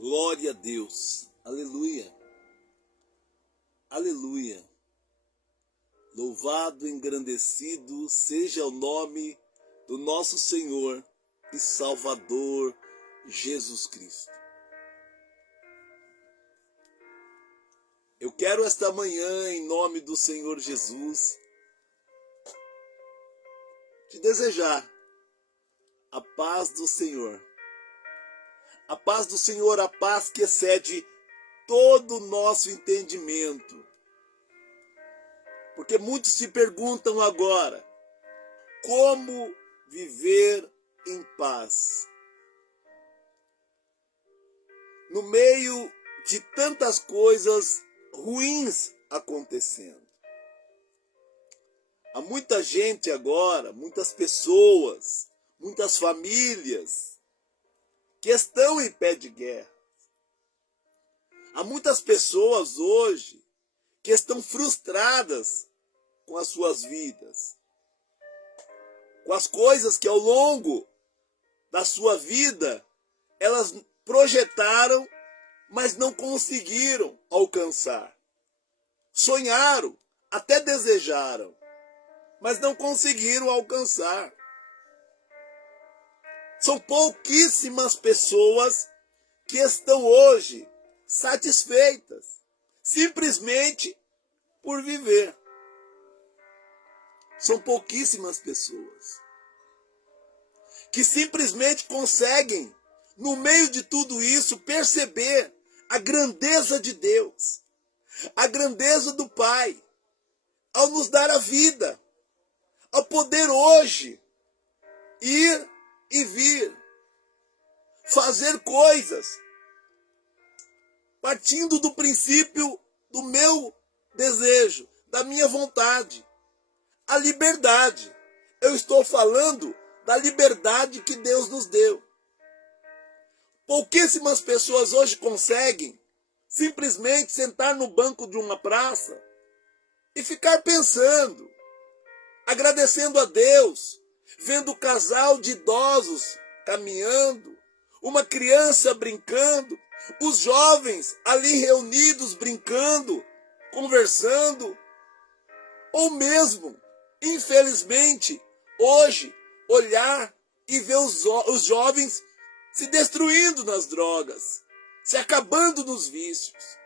Glória a Deus. Aleluia. Aleluia. Louvado, engrandecido seja o nome do nosso Senhor e Salvador Jesus Cristo. Eu quero esta manhã, em nome do Senhor Jesus, te desejar a paz do Senhor. A paz do Senhor, a paz que excede todo o nosso entendimento. Porque muitos se perguntam agora, como viver em paz? No meio de tantas coisas ruins acontecendo. Há muita gente agora, muitas pessoas, muitas famílias que estão em pé de guerra. Há muitas pessoas hoje que estão frustradas com as suas vidas, com as coisas que ao longo da sua vida elas projetaram, mas não conseguiram alcançar. Sonharam, até desejaram, mas não conseguiram alcançar. São pouquíssimas pessoas que estão hoje satisfeitas, simplesmente por viver. São pouquíssimas pessoas que simplesmente conseguem, no meio de tudo isso, perceber a grandeza de Deus, a grandeza do Pai, ao nos dar a vida, ao poder hoje ir e vir, fazer coisas, partindo do princípio do meu desejo, da minha vontade, a liberdade. Eu estou falando da liberdade que Deus nos deu. Pouquíssimas pessoas hoje conseguem simplesmente sentar no banco de uma praça e ficar pensando, agradecendo a Deus, vendo o casal de idosos caminhando, uma criança brincando, os jovens ali reunidos brincando, conversando, ou mesmo, infelizmente, hoje, olhar e ver os jovens se destruindo nas drogas, se acabando nos vícios.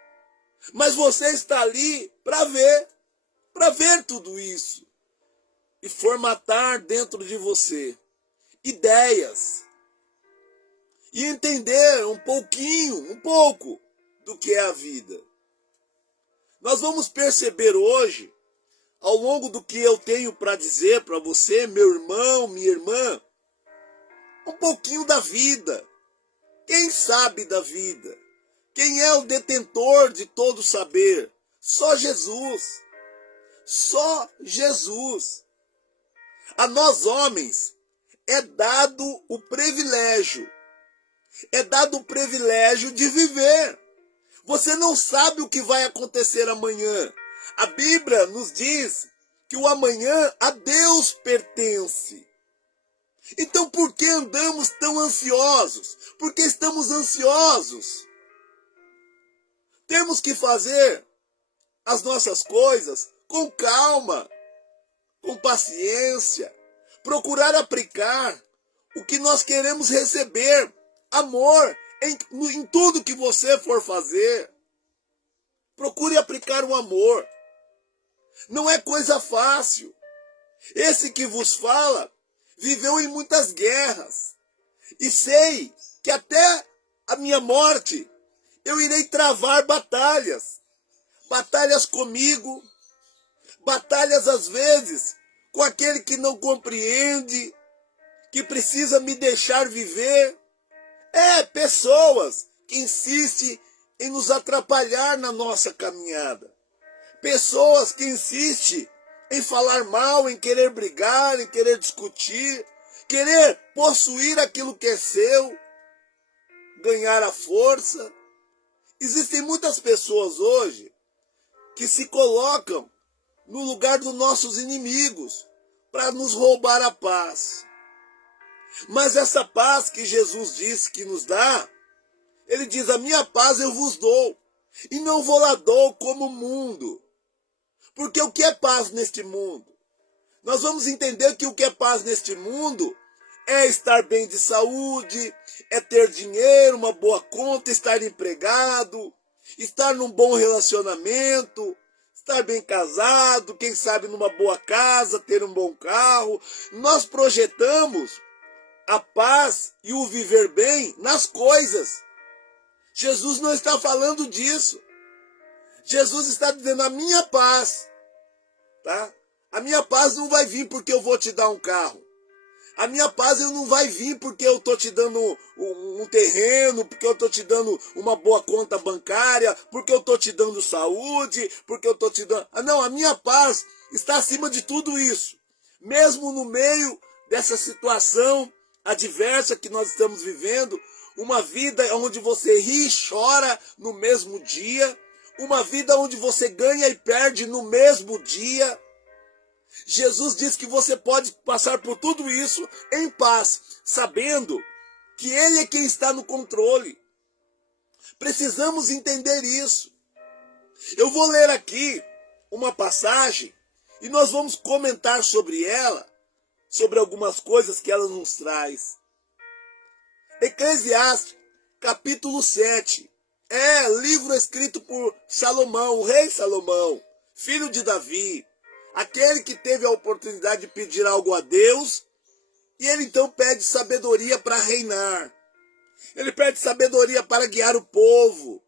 Mas você está ali para ver tudo isso e formatar dentro de você ideias e entender um pouco do que é a vida. Nós vamos perceber hoje, ao longo do que eu tenho para dizer para você, meu irmão, minha irmã, um pouquinho da vida. Quem sabe da vida? Quem é o detentor de todo saber? Só Jesus. Só Jesus. A nós homens é dado o privilégio de viver. Você não sabe o que vai acontecer amanhã. A Bíblia nos diz que o amanhã a Deus pertence. Então por que andamos tão ansiosos? Por que estamos ansiosos? Temos que fazer as nossas coisas com calma, com paciência, procurar aplicar o que nós queremos receber, amor, em tudo que você for fazer. Procure aplicar o amor. Não é coisa fácil. Esse que vos fala viveu em muitas guerras. E sei que até a minha morte eu irei travar batalhas. Batalhas comigo, batalhas às vezes com aquele que não compreende, que precisa me deixar viver. Pessoas que insistem em nos atrapalhar na nossa caminhada. Pessoas que insistem em falar mal, em querer brigar, em querer discutir, querer possuir aquilo que é seu, ganhar a força. Existem muitas pessoas hoje que se colocam no lugar dos nossos inimigos para nos roubar a paz. Mas essa paz que Jesus disse que nos dá Ele diz, a minha paz eu vos dou, e não vou lá dou como o mundo. Porque o que é paz neste mundo? Nós vamos entender que o que é paz neste mundo é estar bem de saúde, é ter dinheiro, uma boa conta, estar empregado, estar num bom relacionamento, estar bem casado, quem sabe numa boa casa, ter um bom carro. Nós projetamos a paz e o viver bem nas coisas. Jesus não está falando disso. Jesus está dizendo a minha paz, tá? A minha paz não vai vir porque eu vou te dar um carro. A minha paz não vai vir porque eu estou te dando um terreno, porque eu estou te dando uma boa conta bancária, porque eu estou te dando saúde, porque eu estou te dando... Não, a minha paz está acima de tudo isso. Mesmo no meio dessa situação adversa que nós estamos vivendo, uma vida onde você ri e chora no mesmo dia, uma vida onde você ganha e perde no mesmo dia. Jesus diz que você pode passar por tudo isso em paz, sabendo que Ele é quem está no controle. Precisamos entender isso. Eu vou ler aqui uma passagem e nós vamos comentar sobre ela, sobre algumas coisas que ela nos traz. Eclesiastes, capítulo 7. É livro escrito por Salomão, o rei Salomão, filho de Davi. Aquele que teve a oportunidade de pedir algo a Deus, e ele então pede sabedoria para reinar. Ele pede sabedoria para guiar o povo.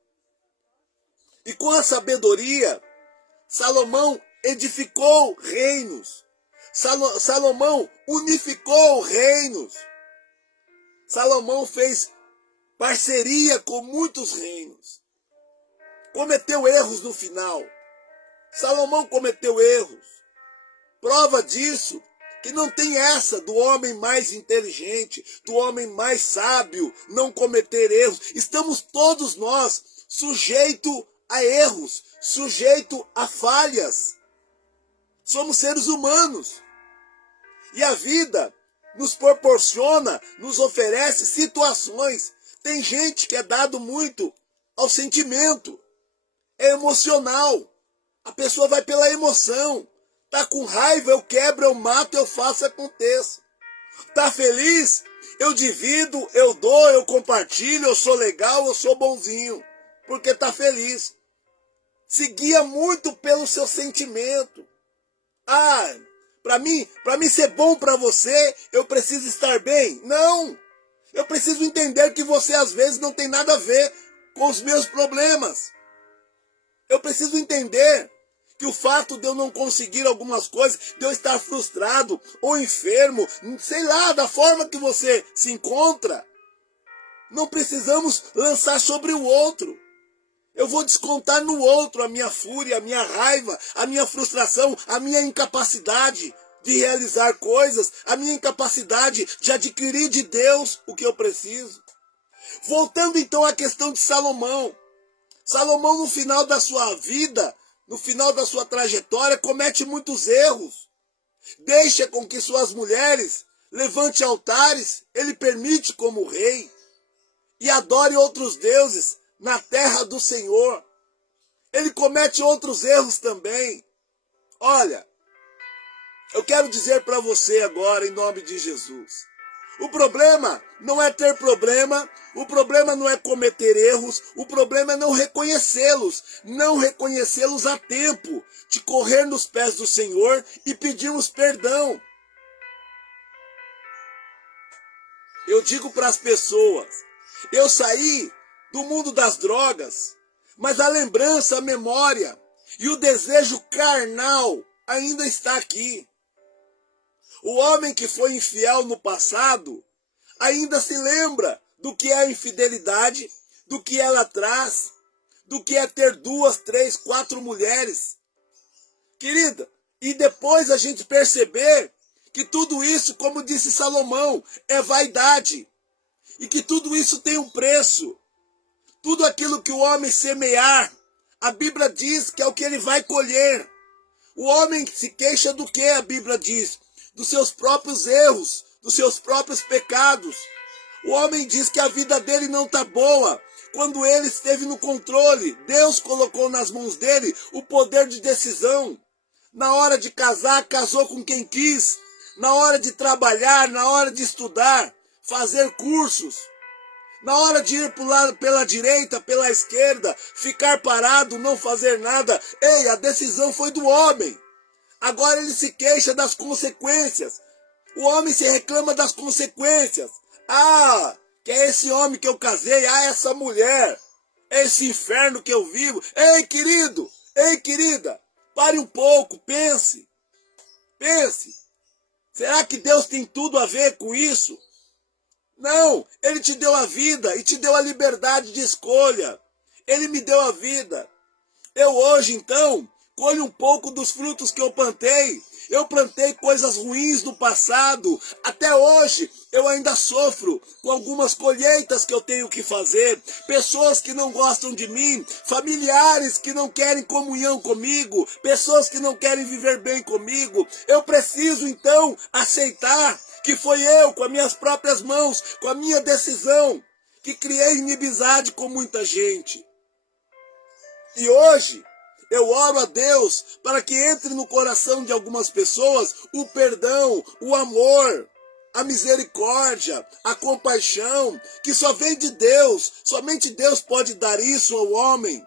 E com a sabedoria, Salomão edificou reinos. Salomão unificou reinos. Salomão fez parceria com muitos reinos. Cometeu erros no final. Salomão cometeu erros. Prova disso, que não tem essa do homem mais inteligente, do homem mais sábio, não cometer erros. Estamos todos nós sujeitos a erros, sujeitos a falhas. Somos seres humanos. E a vida nos proporciona, nos oferece situações. Tem gente que é dado muito ao sentimento, é emocional. A pessoa vai pela emoção. Tá com raiva, eu quebro, eu mato, eu faço, aconteça. Tá feliz? Eu divido, eu dou, eu compartilho, eu sou legal, eu sou bonzinho. Porque tá feliz. Se guia muito pelo seu sentimento. Ah, para mim ser bom para você, eu preciso estar bem. Não! Eu preciso entender que você às vezes não tem nada a ver com os meus problemas. Eu preciso entender que o fato de eu não conseguir algumas coisas, de eu estar frustrado ou enfermo, sei lá, da forma que você se encontra, não precisamos lançar sobre o outro. Eu vou descontar no outro a minha fúria, a minha raiva, a minha frustração, a minha incapacidade de realizar coisas, a minha incapacidade de adquirir de Deus o que eu preciso. Voltando então à questão de Salomão. Salomão, no final da sua vida, no final da sua trajetória, comete muitos erros. Deixa com que suas mulheres levante altares, ele permite como rei, e adore outros deuses na terra do Senhor. Ele comete outros erros também. Olha, eu quero dizer para você agora, em nome de Jesus, o problema não é ter problema, o problema não é cometer erros, o problema é não reconhecê-los a tempo de correr nos pés do Senhor e pedirmos perdão. Eu digo para as pessoas, eu saí do mundo das drogas, mas a lembrança, a memória e o desejo carnal ainda está aqui. O homem que foi infiel no passado ainda se lembra do que é a infidelidade, do que ela traz, do que é ter 2, 3, 4 mulheres. Querida, e depois a gente perceber que tudo isso, como disse Salomão, é vaidade. E que tudo isso tem um preço. Tudo aquilo que o homem semear, a Bíblia diz que é o que ele vai colher. O homem se queixa do que a Bíblia diz? Dos seus próprios erros, dos seus próprios pecados. O homem diz que a vida dele não está boa, quando ele esteve no controle. Deus colocou nas mãos dele o poder de decisão. Na hora de casar, casou com quem quis. Na hora de trabalhar, na hora de estudar, fazer cursos. Na hora de ir pela direita, pela esquerda, ficar parado, não fazer nada. Ei, a decisão foi do homem. Agora ele se queixa das consequências. O homem se reclama das consequências. Ah, que é esse homem que eu casei. Ah, essa mulher. Esse inferno que eu vivo. Ei, querido. Ei, querida. Pare um pouco. Pense. Pense. Será que Deus tem tudo a ver com isso? Não. Ele te deu a vida e te deu a liberdade de escolha. Ele me deu a vida. Eu hoje, então, colho um pouco dos frutos que eu plantei. Eu plantei coisas ruins no passado. Até hoje eu ainda sofro com algumas colheitas que eu tenho que fazer. Pessoas que não gostam de mim. Familiares que não querem comunhão comigo. Pessoas que não querem viver bem comigo. Eu preciso então aceitar que foi eu, com as minhas próprias mãos, com a minha decisão, que criei inimizade com muita gente. E hoje eu oro a Deus para que entre no coração de algumas pessoas o perdão, o amor, a misericórdia, a compaixão, que só vem de Deus. Somente Deus pode dar isso ao homem.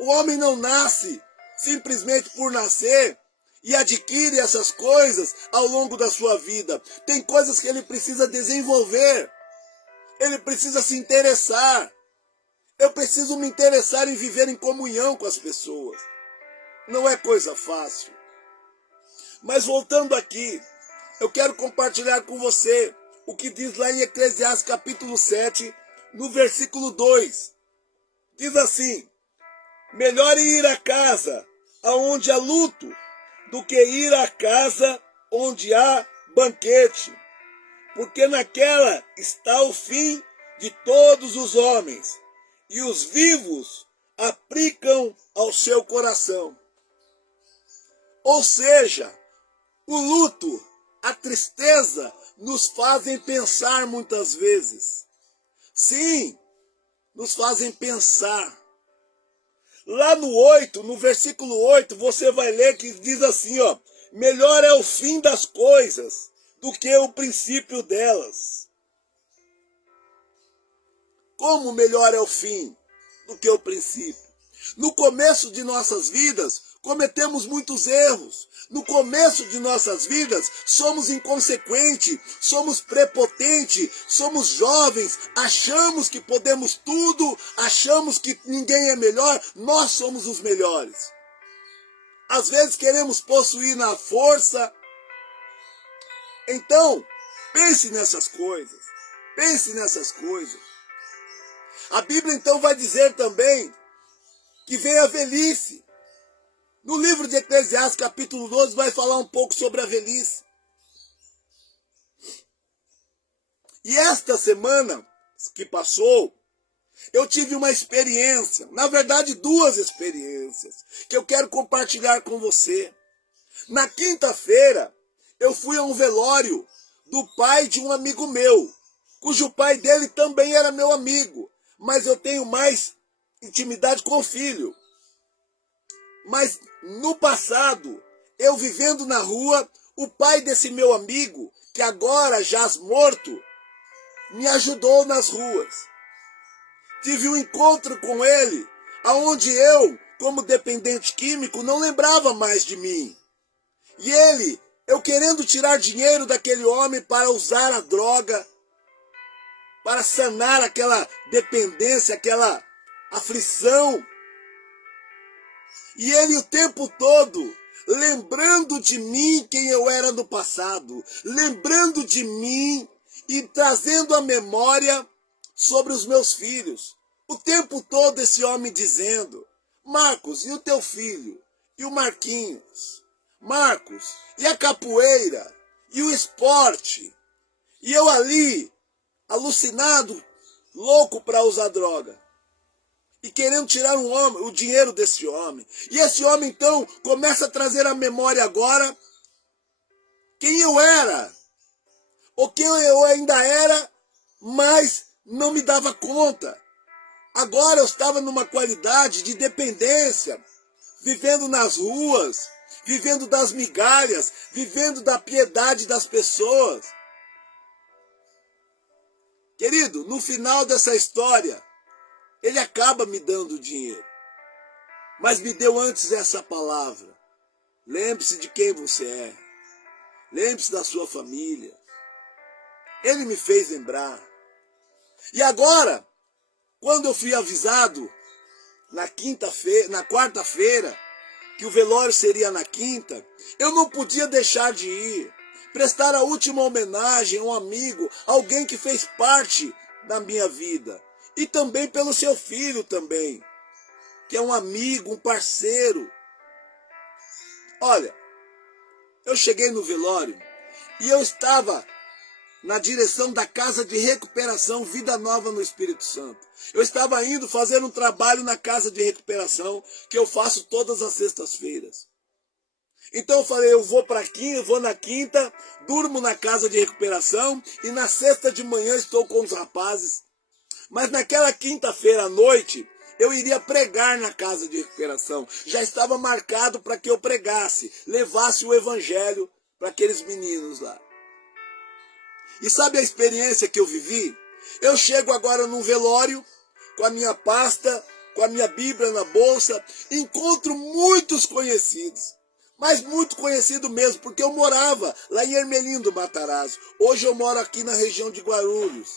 O homem não nasce simplesmente por nascer e adquire essas coisas ao longo da sua vida. Tem coisas que ele precisa desenvolver. Ele precisa se interessar. Eu preciso me interessar em viver em comunhão com as pessoas. Não é coisa fácil. Mas voltando aqui, eu quero compartilhar com você o que diz lá em Eclesiastes capítulo 7, no versículo 2. Diz assim: melhor ir à casa aonde há luto do que ir à casa onde há banquete, porque naquela está o fim de todos os homens, e os vivos aplicam ao seu coração. Ou seja, o luto, a tristeza nos fazem pensar muitas vezes. Sim, nos fazem pensar. Lá no versículo 8, você vai ler que diz assim, ó: melhor é o fim das coisas do que o princípio delas. Como melhor é o fim do que o princípio? No começo de nossas vidas, cometemos muitos erros. No começo de nossas vidas, somos inconsequentes, somos prepotentes, somos jovens, achamos que podemos tudo, achamos que ninguém é melhor, nós somos os melhores. Às vezes queremos possuir na força. Então, pense nessas coisas. Pense nessas coisas. A Bíblia então vai dizer também que vem a velhice. No livro de Eclesiastes, capítulo 12, vai falar um pouco sobre a velhice. E esta semana que passou, eu tive uma experiência, na verdade 2 experiências, que eu quero compartilhar com você. Na quinta-feira, eu fui a um velório do pai de um amigo meu, cujo pai dele também era meu amigo, mas eu tenho mais intimidade com o filho. Mas no passado, eu vivendo na rua, o pai desse meu amigo, que agora jaz morto, me ajudou nas ruas. Tive um encontro com ele, aonde eu, como dependente químico, não lembrava mais de mim. E ele, eu querendo tirar dinheiro daquele homem para usar a droga, para sanar aquela dependência, aquela aflição. E ele o tempo todo lembrando de mim quem eu era no passado, lembrando de mim e trazendo a memória sobre os meus filhos. O tempo todo esse homem dizendo: Marcos, e o teu filho? E o Marquinhos? Marcos, e a capoeira? E o esporte? E eu ali, alucinado, louco para usar droga. E querendo tirar o dinheiro desse homem. E esse homem, então, começa a trazer à memória agora quem eu era. O que eu ainda era, mas não me dava conta. Agora eu estava numa qualidade de dependência, vivendo nas ruas, vivendo das migalhas, vivendo da piedade das pessoas. Querido, no final dessa história, ele acaba me dando dinheiro. Mas me deu antes essa palavra. Lembre-se de quem você é. Lembre-se da sua família. Ele me fez lembrar. E agora, quando eu fui avisado na quarta-feira, que o velório seria na quinta, eu não podia deixar de ir. Prestar a última homenagem a um amigo, alguém que fez parte da minha vida. E também pelo seu filho também, que é um amigo, um parceiro. Olha, eu cheguei no velório e eu estava na direção da Casa de Recuperação Vida Nova no Espírito Santo. Eu estava indo fazer um trabalho na Casa de Recuperação que eu faço todas as sextas-feiras. Então eu falei, eu vou na quinta, durmo na Casa de Recuperação e na sexta de manhã estou com os rapazes. Mas naquela quinta-feira à noite, eu iria pregar na Casa de Recuperação. Já estava marcado para que eu pregasse, levasse o evangelho para aqueles meninos lá. E sabe a experiência que eu vivi? Eu chego agora num velório, com a minha pasta, com a minha Bíblia na bolsa, encontro muitos conhecidos. Mas muito conhecido mesmo, porque eu morava lá em Ermelino, Matarazzo. Hoje eu moro aqui na região de Guarulhos.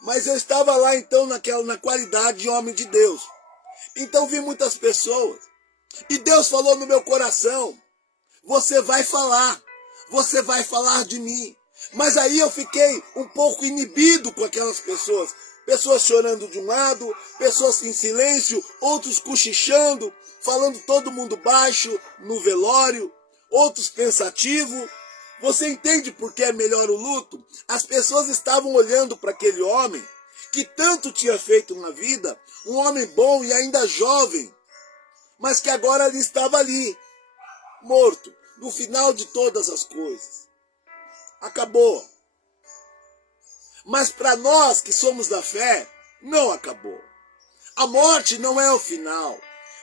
Mas eu estava lá então na qualidade de homem de Deus. Então vi muitas pessoas. E Deus falou no meu coração, você vai falar de mim. Mas aí eu fiquei um pouco inibido com aquelas pessoas. Pessoas chorando de um lado, pessoas em silêncio, outros cochichando, falando todo mundo baixo no velório, outros pensativos. Você entende por que é melhor o luto? As pessoas estavam olhando para aquele homem que tanto tinha feito na vida, um homem bom e ainda jovem, mas que agora ele estava ali, morto, no final de todas as coisas. Acabou. Mas para nós que somos da fé, não acabou. A morte não é o final.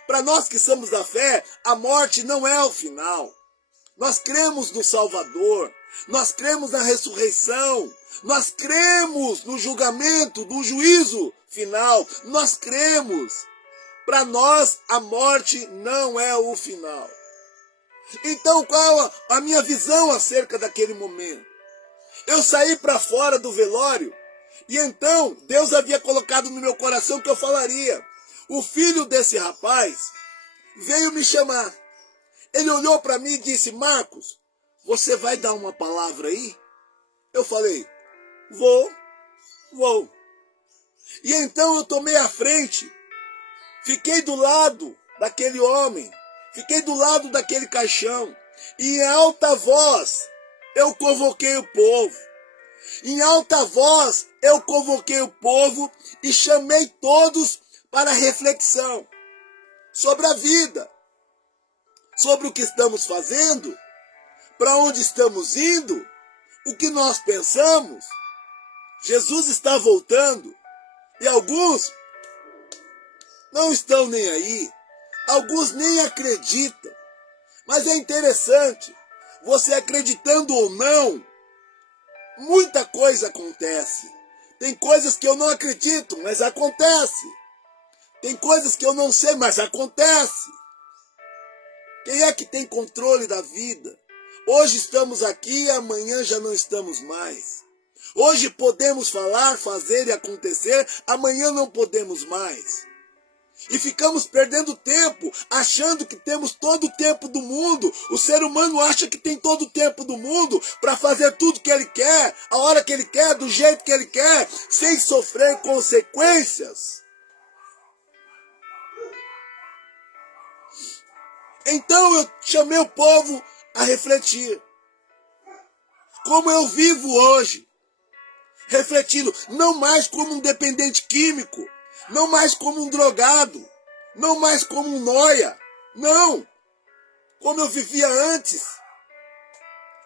Para nós que somos da fé, a morte não é o final. Nós cremos no Salvador, nós cremos na ressurreição, nós cremos no julgamento, no juízo final, nós cremos. Para nós, a morte não é o final. Então, qual a minha visão acerca daquele momento? Eu saí para fora do velório e então Deus havia colocado no meu coração que eu falaria. O filho desse rapaz veio me chamar. Ele olhou para mim e disse, Marcos, você vai dar uma palavra aí? Eu falei, vou. E então eu tomei a frente, fiquei do lado daquele homem, fiquei do lado daquele caixão e em alta voz eu convoquei o povo. Em alta voz eu convoquei o povo e chamei todos para reflexão sobre a vida, sobre o que estamos fazendo, para onde estamos indo, o que nós pensamos. Jesus está voltando e alguns não estão nem aí, alguns nem acreditam. Mas é interessante, você acreditando ou não, muita coisa acontece. Tem coisas que eu não acredito, mas acontece. Tem coisas que eu não sei, mas acontece. Quem é que tem controle da vida? Hoje estamos aqui e amanhã já não estamos mais. Hoje podemos falar, fazer e acontecer, amanhã não podemos mais. E ficamos perdendo tempo, achando que temos todo o tempo do mundo. O ser humano acha que tem todo o tempo do mundo para fazer tudo que ele quer, a hora que ele quer, do jeito que ele quer, sem sofrer consequências. Então eu chamei o povo a refletir. Como eu vivo hoje. Refletindo, não mais como um dependente químico, não mais como um drogado, não mais como um nóia, não, como eu vivia antes,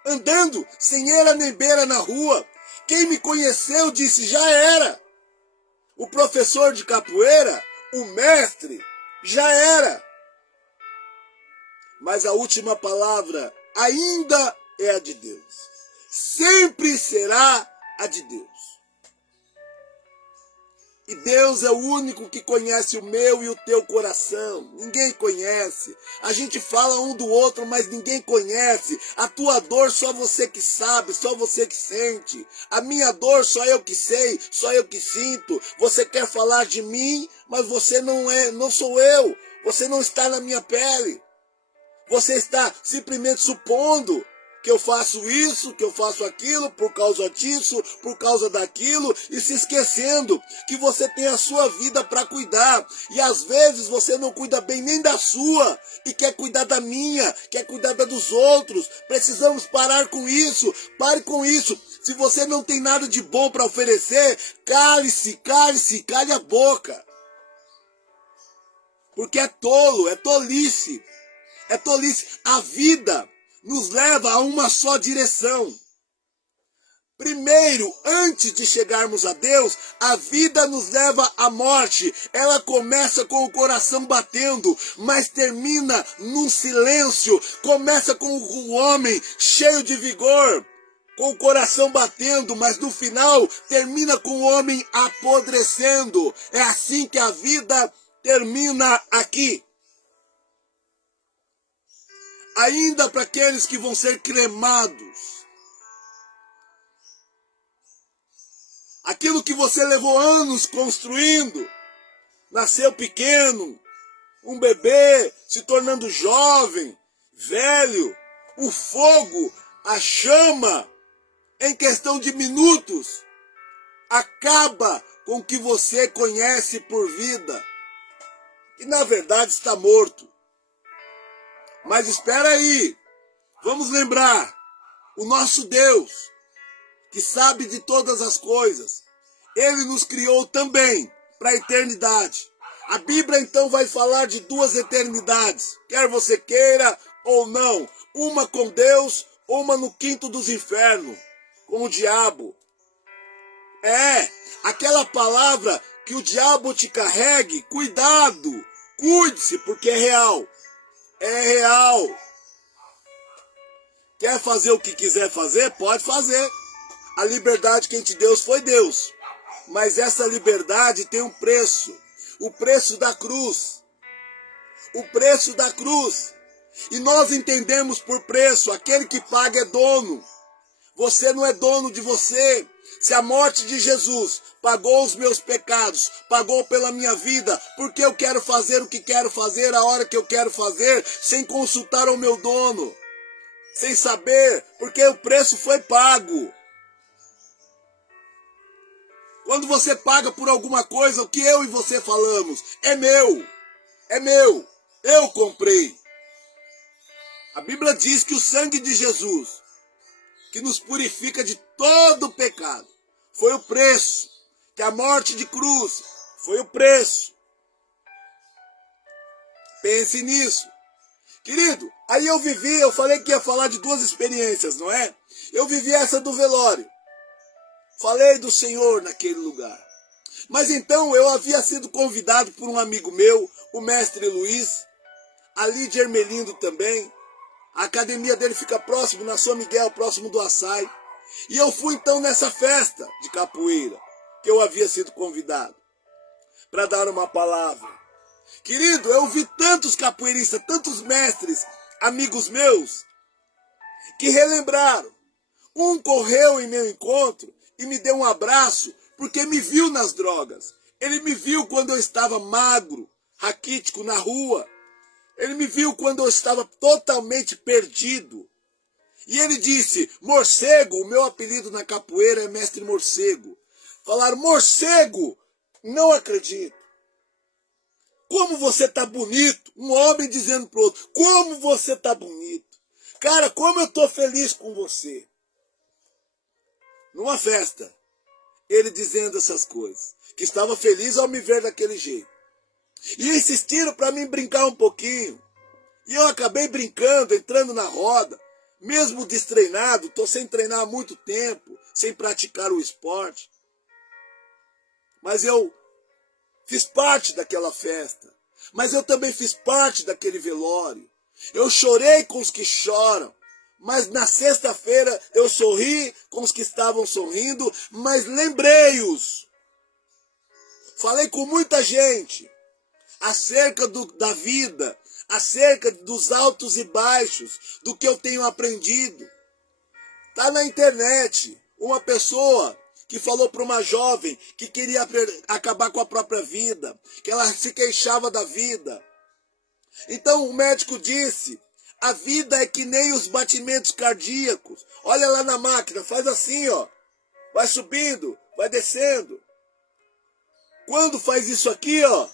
andando sem eira nem beira na rua. Quem me conheceu disse, já era. o professor de capoeira, o mestre, já era. Mas a última palavra ainda é a de Deus. Sempre será a de Deus. E Deus é o único que conhece o meu e o teu coração. Ninguém conhece. A gente fala um do outro, mas ninguém conhece. A tua dor só você que sabe, só você que sente. A minha dor só eu que sei, só eu que sinto. Você quer falar de mim, mas você não sou eu. Você não está na minha pele. Você está simplesmente supondo que eu faço isso, que eu faço aquilo, por causa disso, por causa daquilo, e se esquecendo que você tem a sua vida para cuidar. E às vezes você não cuida bem nem da sua, e quer cuidar da minha, quer cuidar da dos outros. Precisamos parar com isso, pare com isso. Se você não tem nada de bom para oferecer, cale-se, cale a boca. Porque é tolo, é tolice. É tolice. A vida nos leva a uma só direção. Primeiro, antes de chegarmos a Deus, a vida nos leva à morte. Ela começa com o coração batendo, mas termina num silêncio. Começa com o homem cheio de vigor, com o coração batendo, mas no final termina com o homem apodrecendo. É assim que a vida termina aqui. Ainda para aqueles que vão ser cremados. Aquilo que você levou anos construindo, nasceu pequeno, um bebê, se tornando jovem, velho, o fogo, a chama, em questão de minutos, acaba com o que você conhece por vida. E na verdade está morto. Mas espera aí, vamos lembrar, o nosso Deus, que sabe de todas as coisas, Ele nos criou também para a eternidade. A Bíblia então vai falar de duas eternidades, quer você queira ou não, uma com Deus, uma no quinto dos infernos, com o diabo. É, aquela palavra que o diabo te carregue, cuidado, cuide-se, porque é real. É real. Quer fazer o que quiser fazer? Pode fazer. A liberdade que te deu foi Deus. Mas essa liberdade tem um preço. O preço da cruz. O preço da cruz. E nós entendemos por preço. Aquele que paga é dono. Você não é dono de você. Se a morte de Jesus pagou os meus pecados, pagou pela minha vida, porque eu quero fazer o que quero fazer, a hora que eu quero fazer, sem consultar o meu dono, sem saber, porque o preço foi pago. Quando você paga por alguma coisa, o que eu e você falamos, é meu, eu comprei. A Bíblia diz que o sangue de Jesus, que nos purifica de todo o pecado, foi o preço, que a morte de cruz foi o preço. Pense nisso. Querido, aí eu falei que ia falar de duas experiências, não é? Eu vivi essa do velório. Falei do Senhor naquele lugar. Mas então eu havia sido convidado por um amigo meu, o mestre Luiz, ali de Ermelindo também. A academia dele fica próximo, na São Miguel, próximo do Açaí. E eu fui então nessa festa de capoeira, que eu havia sido convidado, para dar uma palavra. Querido, eu vi tantos capoeiristas, tantos mestres, amigos meus, que relembraram. Um correu em meu encontro e me deu um abraço, porque me viu nas drogas. Ele me viu quando eu estava magro, raquítico, na rua. Ele me viu quando eu estava totalmente perdido. E ele disse, morcego, o meu apelido na capoeira é mestre morcego. Falaram, morcego, não acredito. Como você tá bonito. Um homem dizendo pro outro, como você tá bonito. Cara, como eu tô feliz com você. Numa festa, ele dizendo essas coisas. Que estava feliz ao me ver daquele jeito. E insistiram para mim brincar um pouquinho. E eu acabei brincando, entrando na roda. Mesmo destreinado, estou sem treinar há muito tempo, sem praticar o esporte. Mas eu fiz parte daquela festa, mas eu também fiz parte daquele velório. Eu chorei com os que choram, mas na sexta-feira eu sorri com os que estavam sorrindo, mas lembrei-os. Falei com muita gente acerca da vida, acerca dos altos e baixos, do que eu tenho aprendido. Está na internet uma pessoa que falou para uma jovem que queria acabar com a própria vida, que ela se queixava da vida. Então o médico disse, a vida é que nem os batimentos cardíacos. Olha lá na máquina, faz assim, ó. Vai subindo, vai descendo. Quando faz isso aqui, ó,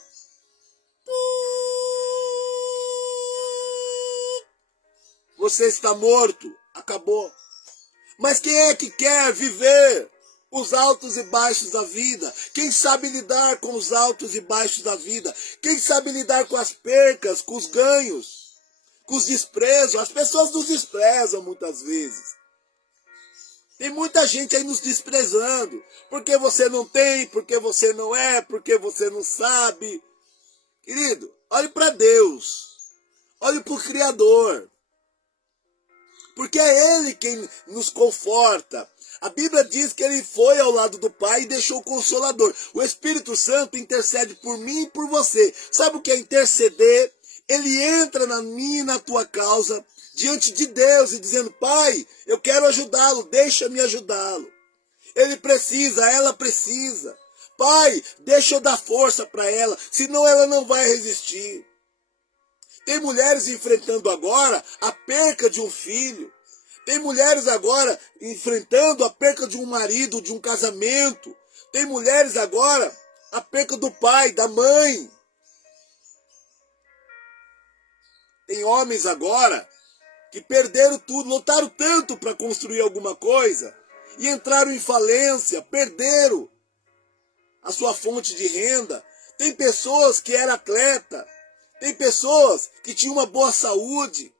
você está morto, acabou. Mas quem é que quer viver os altos e baixos da vida? Quem sabe lidar com os altos e baixos da vida? Quem sabe lidar com as percas, com os ganhos, com os desprezos? As pessoas nos desprezam muitas vezes. Tem muita gente aí nos desprezando. Porque você não tem, porque você não é, porque você não sabe. Querido, olhe para Deus. Olhe para o Criador. Porque é Ele quem nos conforta. A Bíblia diz que Ele foi ao lado do Pai e deixou o Consolador. O Espírito Santo intercede por mim e por você. Sabe o que é interceder? Ele entra na minha e na tua causa, diante de Deus e dizendo, Pai, eu quero ajudá-lo, deixa-me ajudá-lo. Ele precisa, ela precisa. Pai, deixa eu dar força para ela, senão ela não vai resistir. Tem mulheres enfrentando agora a perca de um filho. Tem mulheres agora enfrentando a perca de um marido, de um casamento. Tem mulheres agora a perca do pai, da mãe. Tem homens agora que perderam tudo, lutaram tanto para construir alguma coisa e entraram em falência, perderam a sua fonte de renda. Tem pessoas que eram atleta, tem pessoas que tinham uma boa saúde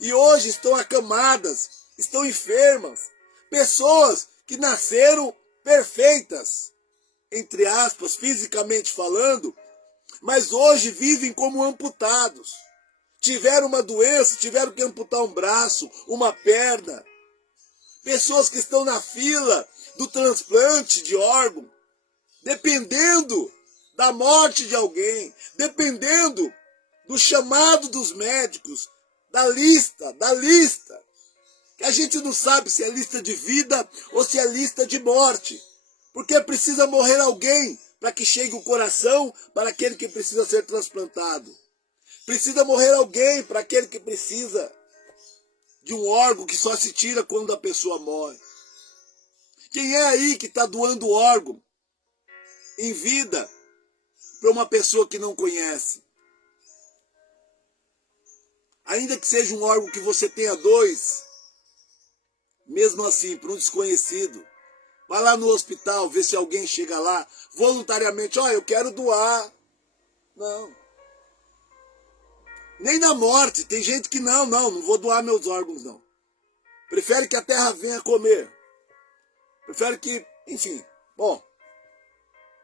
e hoje estão acamadas, estão enfermas. Pessoas que nasceram perfeitas, entre aspas, fisicamente falando, mas hoje vivem como amputados. Tiveram uma doença, tiveram que amputar um braço, uma perna. Pessoas que estão na fila do transplante de órgão, dependendo da morte de alguém, dependendo do chamado dos médicos, da lista, que a gente não sabe se é lista de vida ou se é lista de morte, porque precisa morrer alguém para que chegue o coração para aquele que precisa ser transplantado. Precisa morrer alguém para aquele que precisa de um órgão que só se tira quando a pessoa morre. Quem é aí que está doando órgão em vida para uma pessoa que não conhece? Ainda que seja um órgão que você tenha dois, mesmo assim, para um desconhecido, vai lá no hospital, vê se alguém chega lá, voluntariamente, eu quero doar. Não. Nem na morte, tem gente que não vou doar meus órgãos, não. Prefere que a terra venha comer. Prefere que, enfim, bom.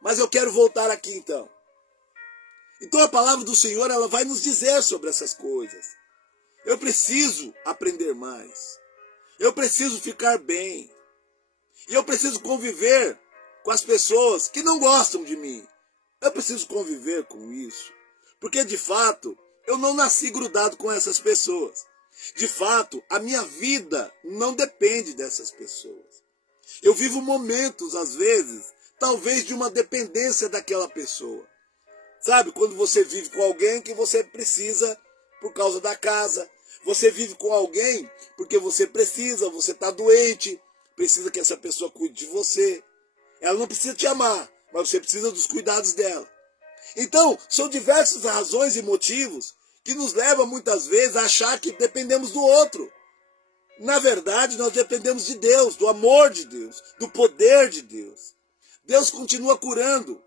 Mas eu quero voltar aqui então. Então a palavra do Senhor, ela vai nos dizer sobre essas coisas. Eu preciso aprender mais. Eu preciso ficar bem. E eu preciso conviver com as pessoas que não gostam de mim. Eu preciso conviver com isso. Porque de fato, eu não nasci grudado com essas pessoas. De fato, a minha vida não depende dessas pessoas. Eu vivo momentos, às vezes, talvez de uma dependência daquela pessoa. Sabe, quando você vive com alguém que você precisa por causa da casa. Você vive com alguém porque você precisa, você está doente, precisa que essa pessoa cuide de você. Ela não precisa te amar, mas você precisa dos cuidados dela. Então, são diversas razões e motivos que nos levam muitas vezes a achar que dependemos do outro. Na verdade, nós dependemos de Deus, do amor de Deus, do poder de Deus. Deus continua curando,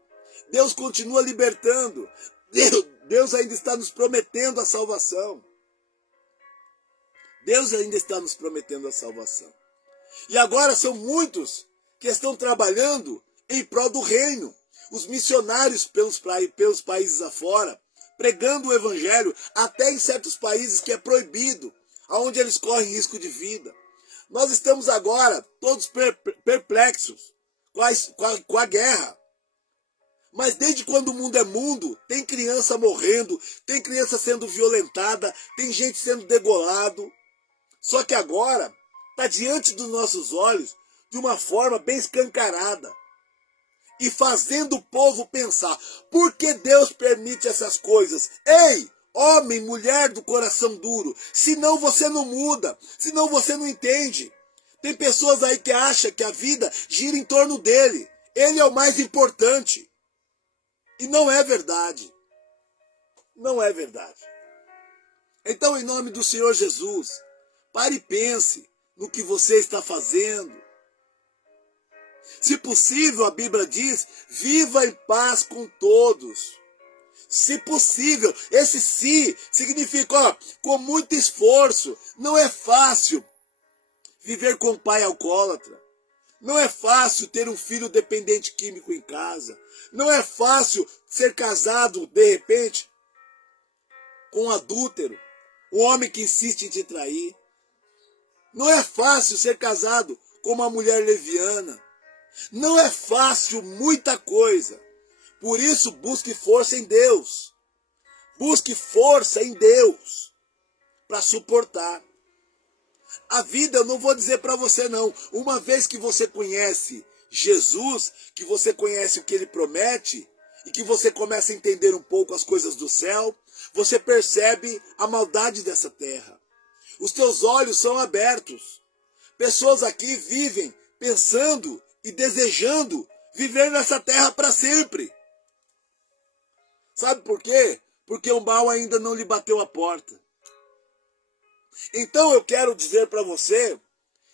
Deus continua libertando, Deus ainda está nos prometendo a salvação. Deus ainda está nos prometendo a salvação. E agora são muitos que estão trabalhando em prol do reino. os missionários pelos países afora, pregando o evangelho, até em certos países que é proibido, onde eles correm risco de vida. Nós estamos agora todos perplexos com a guerra. Mas desde quando o mundo é mundo, tem criança morrendo, tem criança sendo violentada, tem gente sendo degolado. Só que agora está diante dos nossos olhos de uma forma bem escancarada. E fazendo o povo pensar, por que Deus permite essas coisas? Ei, homem, mulher do coração duro, senão você não muda, senão você não entende. Tem pessoas aí que acham que a vida gira em torno dele. Ele é o mais importante. E não é verdade. Não é verdade. Então, em nome do Senhor Jesus, pare e pense no que você está fazendo. Se possível, a Bíblia diz, viva em paz com todos. Se possível, esse se significa, com muito esforço. Não é fácil viver com um pai alcoólatra. Não é fácil ter um filho dependente químico em casa. Não é fácil ser casado, de repente, com um adúltero, um homem que insiste em te trair. Não é fácil ser casado com uma mulher leviana. Não é fácil muita coisa. Por isso, busque força em Deus. Busque força em Deus para suportar. A vida, eu não vou dizer para você não. Uma vez que você conhece Jesus, que você conhece o que ele promete, e que você começa a entender um pouco as coisas do céu, você percebe a maldade dessa terra. Os teus olhos são abertos. Pessoas aqui vivem pensando e desejando viver nessa terra para sempre. Sabe por quê? Porque o mal ainda não lhe bateu a porta. Então eu quero dizer para você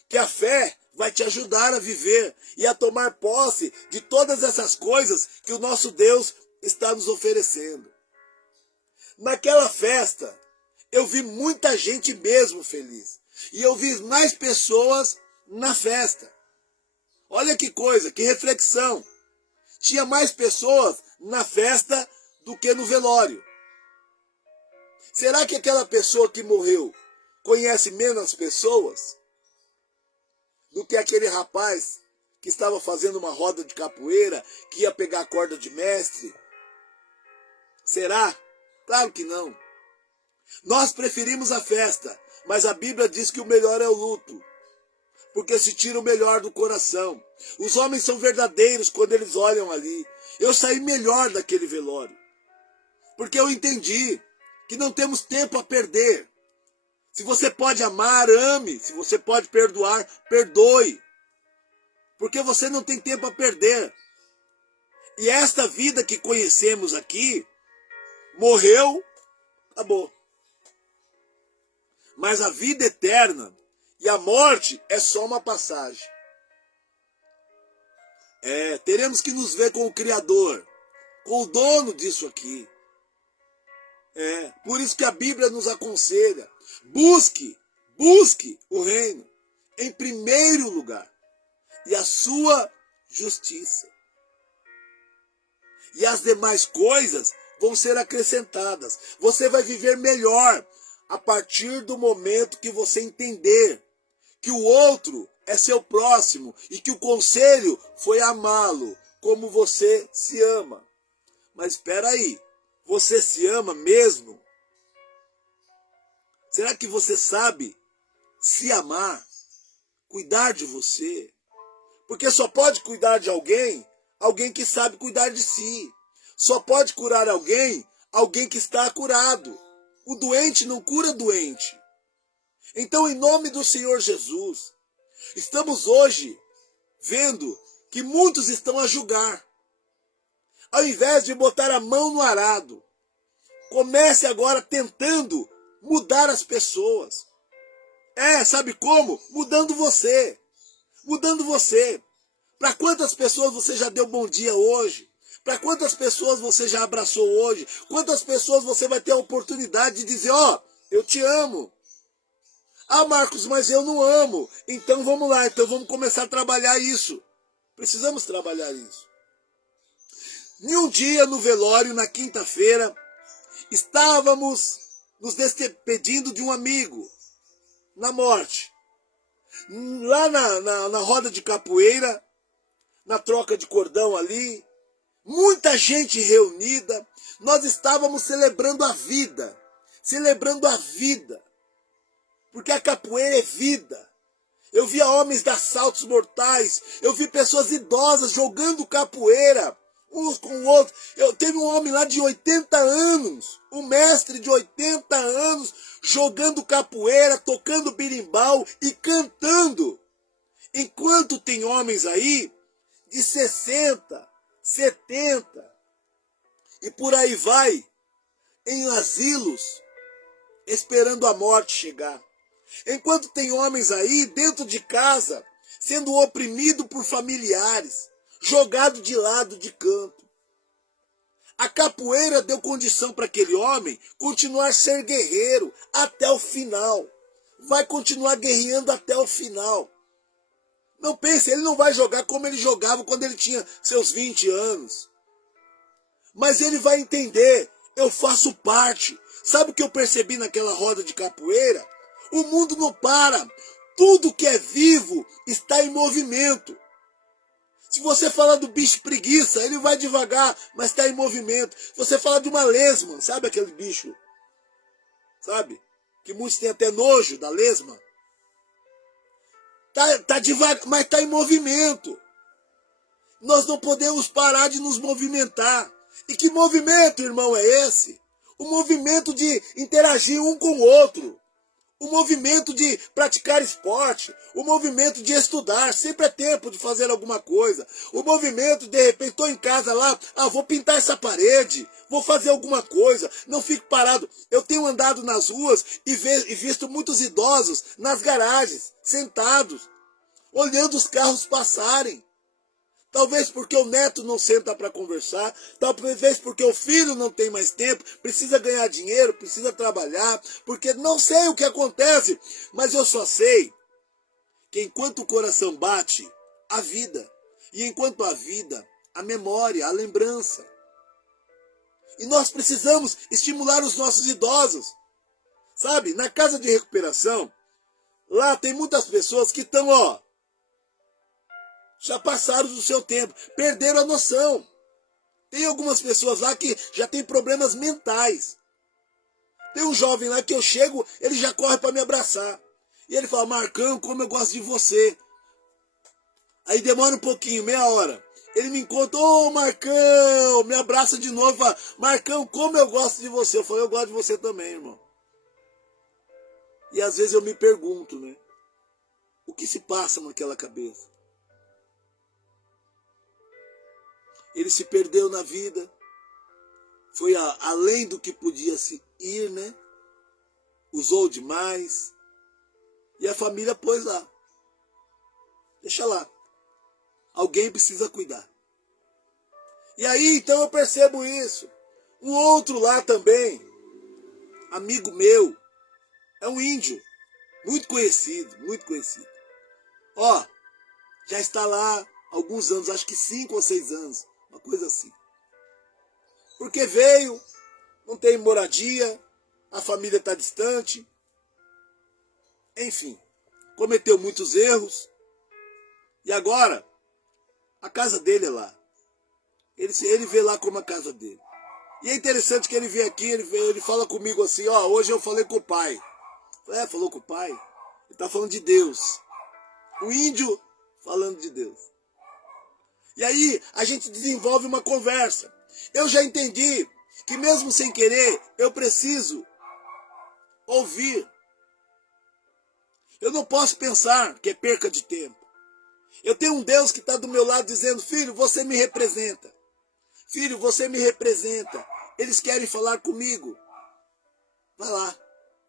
que a fé vai te ajudar a viver e a tomar posse de todas essas coisas que o nosso Deus está nos oferecendo. Naquela festa, eu vi muita gente mesmo feliz. E eu vi mais pessoas na festa. Olha que coisa, que reflexão. Tinha mais pessoas na festa do que no velório. Será que aquela pessoa que morreu conhece menos pessoas do que aquele rapaz que estava fazendo uma roda de capoeira, que ia pegar a corda de mestre? Será? Claro que não. Nós preferimos a festa, mas a Bíblia diz que o melhor é o luto, porque se tira o melhor do coração. Os homens são verdadeiros quando eles olham ali. Eu saí melhor daquele velório, porque eu entendi que não temos tempo a perder. Se você pode amar, ame. Se você pode perdoar, perdoe. Porque você não tem tempo a perder. E esta vida que conhecemos aqui, morreu, acabou. Mas a vida eterna e a morte é só uma passagem. Teremos que nos ver com o Criador, com o dono disso aqui. Por isso que a Bíblia nos aconselha, busque o reino em primeiro lugar e a sua justiça. E as demais coisas vão ser acrescentadas. Você vai viver melhor a partir do momento que você entender que o outro é seu próximo e que o conselho foi amá-lo como você se ama. Mas espera aí, você se ama mesmo? Será que você sabe se amar, cuidar de você? Porque só pode cuidar de alguém que sabe cuidar de si. Só pode curar alguém que está curado. O doente não cura doente. Então, em nome do Senhor Jesus, estamos hoje vendo que muitos estão a julgar. Ao invés de botar a mão no arado, comece agora tentando mudar as pessoas. Sabe como? Mudando você. Mudando você. Para quantas pessoas você já deu bom dia hoje? Para quantas pessoas você já abraçou hoje? Quantas pessoas você vai ter a oportunidade de dizer, eu te amo. Ah, Marcos, mas eu não amo. Então vamos lá, então vamos começar a trabalhar isso. Precisamos trabalhar isso. Em um dia no velório, na quinta-feira, estávamos nos despedindo de um amigo na morte. Lá na roda de capoeira, na troca de cordão ali, muita gente reunida, nós estávamos celebrando a vida, porque a capoeira é vida. Eu via homens dar saltos mortais, eu vi pessoas idosas jogando capoeira, uns com o outro. Teve um homem lá de 80 anos, um mestre de 80 anos, jogando capoeira, tocando berimbau e cantando. Enquanto tem homens aí de 60, 70 e por aí vai, em asilos, esperando a morte chegar. Enquanto tem homens aí dentro de casa, sendo oprimido por familiares, jogado de lado, de canto. A capoeira deu condição para aquele homem continuar a ser guerreiro até o final. Vai continuar guerreando até o final. Não pense, ele não vai jogar como ele jogava quando ele tinha seus 20 anos. Mas ele vai entender, eu faço parte. Sabe o que eu percebi naquela roda de capoeira? O mundo não para. Tudo que é vivo está em movimento. Se você falar do bicho preguiça, ele vai devagar, mas está em movimento. Se você falar de uma lesma, sabe aquele bicho? Sabe? Que muitos têm até nojo da lesma. Tá devagar, mas está em movimento. Nós não podemos parar de nos movimentar. E que movimento, irmão, é esse? O movimento de interagir um com o outro. O movimento de praticar esporte, o movimento de estudar, sempre é tempo de fazer alguma coisa. O movimento, de repente, estou em casa lá, vou pintar essa parede, vou fazer alguma coisa, não fico parado. Eu tenho andado nas ruas e visto muitos idosos nas garagens, sentados, olhando os carros passarem. Talvez porque o neto não senta para conversar, talvez porque o filho não tem mais tempo, precisa ganhar dinheiro, precisa trabalhar, porque não sei o que acontece, mas eu só sei que enquanto o coração bate, a vida, e enquanto a vida, a memória, a lembrança. E nós precisamos estimular os nossos idosos. Sabe, na casa de recuperação, lá tem muitas pessoas que estão, já passaram do seu tempo, perderam a noção. Tem algumas pessoas lá que já têm problemas mentais. Tem um jovem lá que eu chego, ele já corre para me abraçar. E ele fala, Marcão, como eu gosto de você. Aí demora um pouquinho, meia hora. Ele me encontra, Marcão, me abraça de novo e fala, Marcão, como eu gosto de você. Eu falo, eu gosto de você também, irmão. E às vezes eu me pergunto, né? O que se passa naquela cabeça? Ele se perdeu na vida, foi além do que podia se ir, né? Usou demais. E a família pôs lá. Deixa lá. Alguém precisa cuidar. E aí, então eu percebo isso. Um outro lá também, amigo meu, é um índio, muito conhecido, muito conhecido. Já está lá há alguns anos, acho que 5 ou 6 anos. Uma coisa assim. Porque veio, não tem moradia, a família está distante. Enfim, cometeu muitos erros. E agora, a casa dele é lá. Ele vê lá como a casa dele. E é interessante que ele vem aqui, ele fala comigo assim, hoje eu falei com o pai. Falou com o pai? Ele está falando de Deus. O índio falando de Deus. E aí a gente desenvolve uma conversa. Eu já entendi que mesmo sem querer, eu preciso ouvir. Eu não posso pensar que é perca de tempo. Eu tenho um Deus que está do meu lado dizendo, filho, você me representa. Filho, você me representa. Eles querem falar comigo. Vai lá,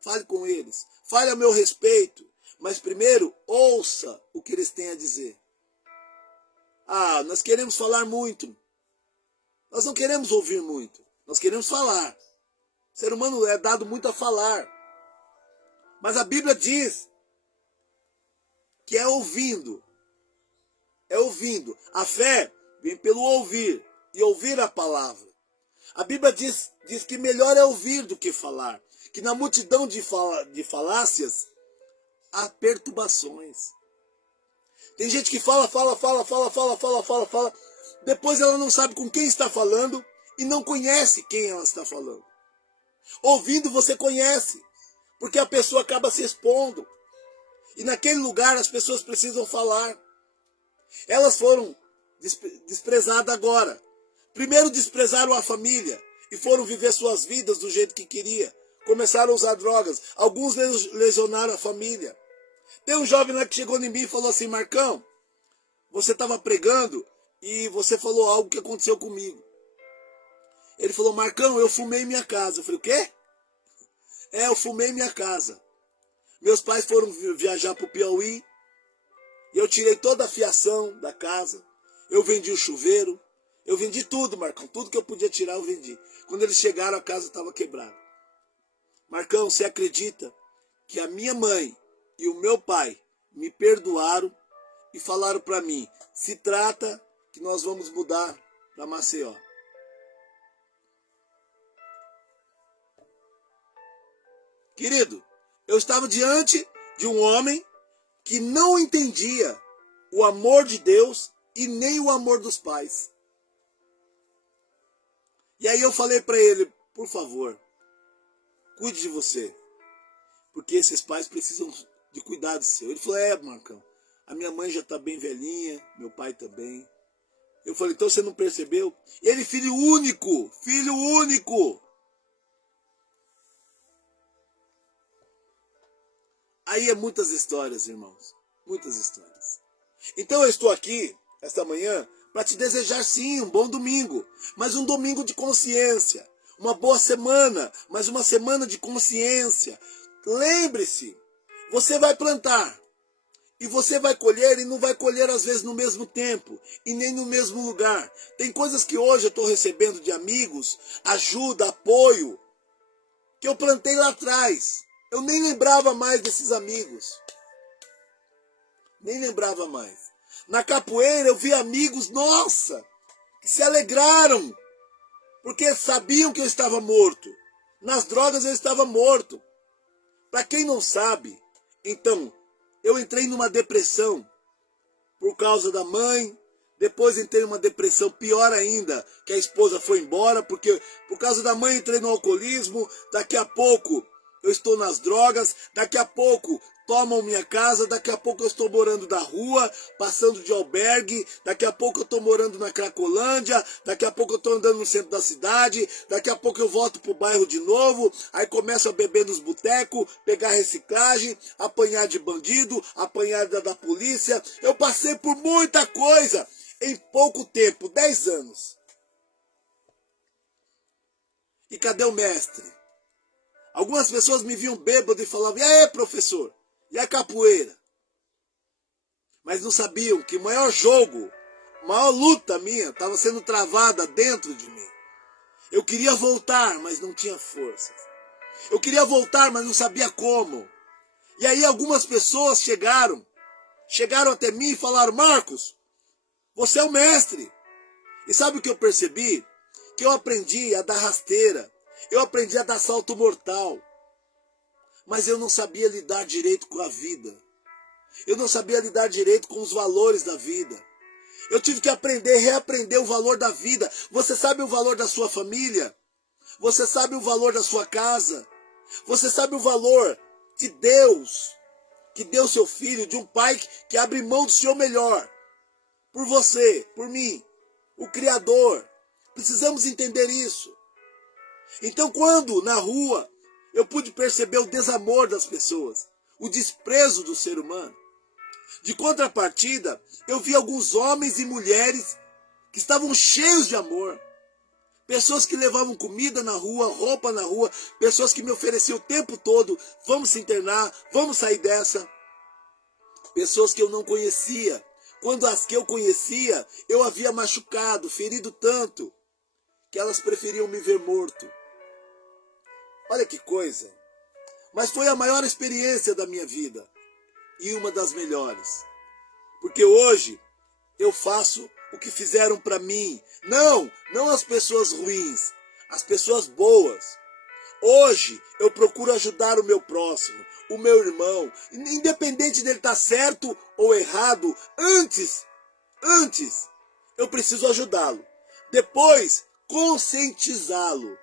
fale com eles. Fale a meu respeito. Mas primeiro, ouça o que eles têm a dizer. Nós queremos falar muito. Nós não queremos ouvir muito. Nós queremos falar. O ser humano é dado muito a falar. Mas a Bíblia diz que é ouvindo. É ouvindo. A fé vem pelo ouvir. e ouvir a palavra. A Bíblia diz que melhor é ouvir do que falar, que na multidão de falácias há perturbações. Tem gente que fala, depois ela não sabe com quem está falando e não conhece quem ela está falando. Ouvindo você conhece, porque a pessoa acaba se expondo. E naquele lugar as pessoas precisam falar. Elas foram desprezadas agora. Primeiro desprezaram a família e foram viver suas vidas do jeito que queria. Começaram a usar drogas. Alguns lesionaram a família. Tem um jovem lá que chegou em mim e falou assim: Marcão, você estava pregando e você falou algo que aconteceu comigo. Ele falou: Marcão, eu fumei minha casa. Eu falei: o quê? Eu fumei minha casa. Meus pais foram viajar para o Piauí e eu tirei toda a fiação da casa. Eu vendi o chuveiro. Eu vendi tudo, Marcão. Tudo que eu podia tirar, eu vendi. Quando eles chegaram, a casa estava quebrada. Marcão, você acredita que a minha mãe e o meu pai me perdoaram e falaram para mim: se trata que nós vamos mudar para Maceió. Querido, eu estava diante de um homem que não entendia o amor de Deus e nem o amor dos pais. E aí eu falei para ele: por favor, cuide de você, porque esses pais precisam de cuidado seu. Ele falou: Marcão, a minha mãe já está bem velhinha, meu pai também. Eu falei: então você não percebeu? Ele, filho único, filho único. Aí é muitas histórias, irmãos, muitas histórias. Então eu estou aqui, esta manhã, para te desejar sim um bom domingo, mas um domingo de consciência. Uma boa semana, mas uma semana de consciência. Lembre-se, você vai plantar e você vai colher, e não vai colher às vezes no mesmo tempo e nem no mesmo lugar. Tem coisas que hoje eu estou recebendo de amigos, ajuda, apoio, que eu plantei lá atrás. Eu nem lembrava mais desses amigos. Nem lembrava mais. Na capoeira eu vi amigos, nossa, que se alegraram, porque sabiam que eu estava morto. Nas drogas eu estava morto. Para quem não sabe, então, eu entrei numa depressão por causa da mãe. Depois entrei numa depressão pior ainda, que a esposa foi embora, porque por causa da mãe entrei no alcoolismo. Daqui a pouco eu estou nas drogas, daqui a pouco tomam minha casa, daqui a pouco eu estou morando da rua, passando de albergue, daqui a pouco eu estou morando na Cracolândia, daqui a pouco eu estou andando no centro da cidade, daqui a pouco eu volto pro bairro de novo, aí começo a beber nos botecos, pegar reciclagem, apanhar de bandido, apanhar da polícia. Eu passei por muita coisa em pouco tempo, 10 anos. E cadê o mestre? Algumas pessoas me viam bêbado e falavam: e aí, professor? E a capoeira? Mas não sabiam que o maior jogo, a maior luta minha estava sendo travada dentro de mim. Eu queria voltar, mas não tinha forças. Eu queria voltar, mas não sabia como. E aí algumas pessoas chegaram até mim e falaram: Marcos, você é o mestre. E sabe o que eu percebi? Que eu aprendi a dar rasteira. Eu aprendi a dar salto mortal. Mas eu não sabia lidar direito com a vida. Eu não sabia lidar direito com os valores da vida. Eu tive que reaprender o valor da vida. Você sabe o valor da sua família? Você sabe o valor da sua casa? Você sabe o valor de Deus, que deu seu filho, de um pai que abre mão do seu melhor? Por você, por mim, o Criador. Precisamos entender isso. Então, quando na rua eu pude perceber o desamor das pessoas, o desprezo do ser humano, de contrapartida, eu vi alguns homens e mulheres que estavam cheios de amor. Pessoas que levavam comida na rua, roupa na rua, pessoas que me ofereciam o tempo todo: vamos se internar, vamos sair dessa. Pessoas que eu não conhecia. Quando as que eu conhecia, eu havia machucado, ferido tanto, que elas preferiam me ver morto. Olha que coisa. Mas foi a maior experiência da minha vida. E uma das melhores. Porque hoje eu faço o que fizeram para mim. Não, não as pessoas ruins, as pessoas boas. Hoje eu procuro ajudar o meu próximo, o meu irmão, independente dele estar certo ou errado, antes eu preciso ajudá-lo. Depois, conscientizá-lo